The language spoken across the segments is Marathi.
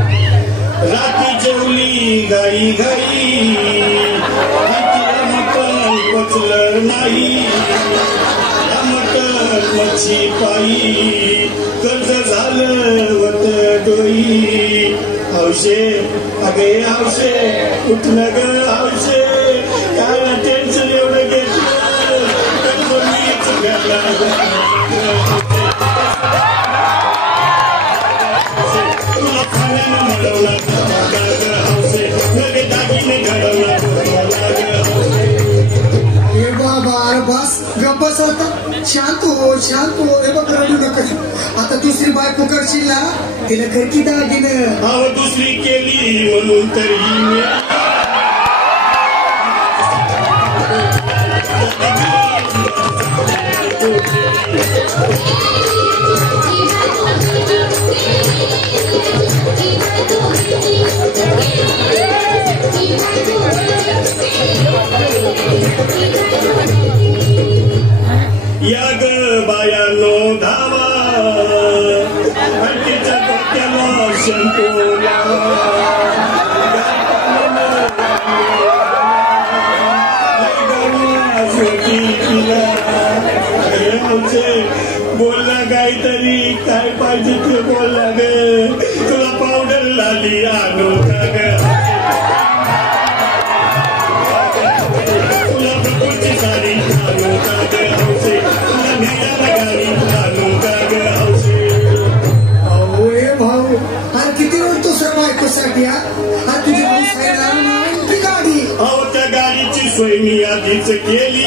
रात्री जेवली गाई गाई मटण पचलं नाही मटण मच्छी पायी कर्ज झालं वत डोई हौशे अगे हौशे उठलं ग हौशे काय टेन्शन एवढं घेतलं बस आता शांत हो हे बघ रडू नका आता दुसरी बायको करशील ना तिला घरकी दागिनं अहो दुसरी केली म्हणून तरी या ग बायानो धावा तिच्या डोक्याला शंको बोलला काहीतरी काय पाहिजे ते बोलला ग तुला पावडर लाली आणू का ग तुला प्रकृती साडी आणू का ग हौसे तुला न्यायाला गाडी आणू का ग हौसे अहो हे भाऊ अरे किती रोज दुसऱ्या बायकोसाठी अरे तुझी ती गाडी अहो त्या गाडीची सोय मी आधीच केली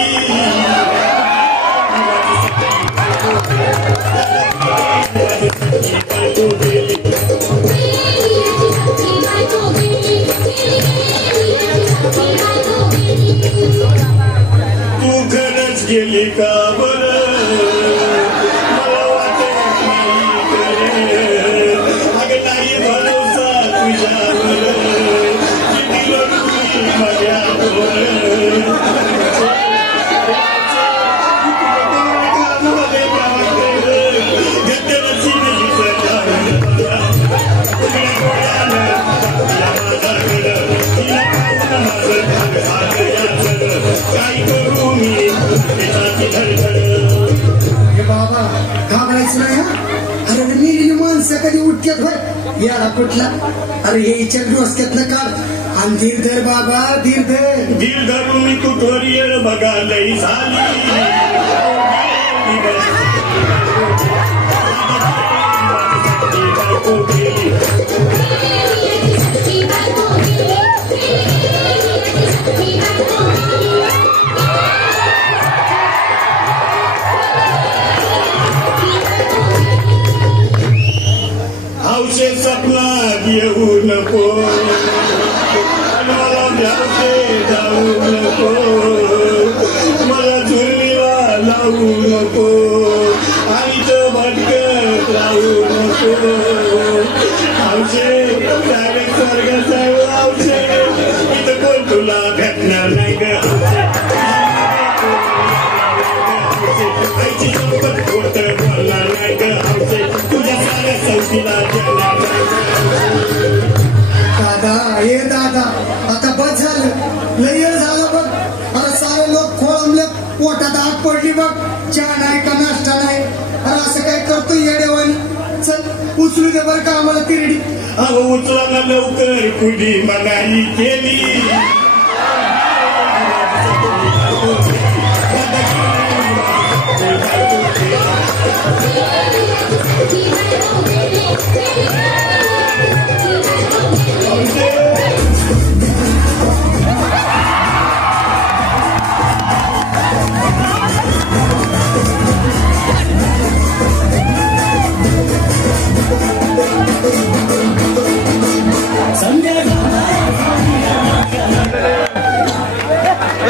तू खरंच गेली का बरं मला वाटत नाही करे अगं नाही भरोसा तुझ्यावर किती लोक माझ्यावर बाबा घाबरायचं नाही अरे मेलेली माणसं कधी उठक्यात होय याला कुठला अरे हे इच्छा डोसक्यातनं काढ आणि धीर धर बाबा धीर धरून मी कुठवर येळ बघा लई झाली हौशे सपनात येऊ नको मला जाऊ नको मला झुलीला लावू नको आणि तो भटकत राहू नको हौशे डायरेक्ट स्वर्गात जाऊ हौशे इथं कोण तुला भेटणार नाही ग आईची चौकट खोट बोलणार नाही ग हौशे तुझ्या साऱ्या चौकीला दादा हे दादा आता बस झालं लय झालं बघ अरे सारे लोक खोळंबले पोटात आग पडली बघ चहा नाही का नाश्ता नाही अरे असं काय करतो येडेवानी चल उचलू दे बरं का आम्हाला तिरडी अहो उचला ना लवकर कुणी मनाई केली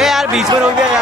यार बीच में हो गया यार।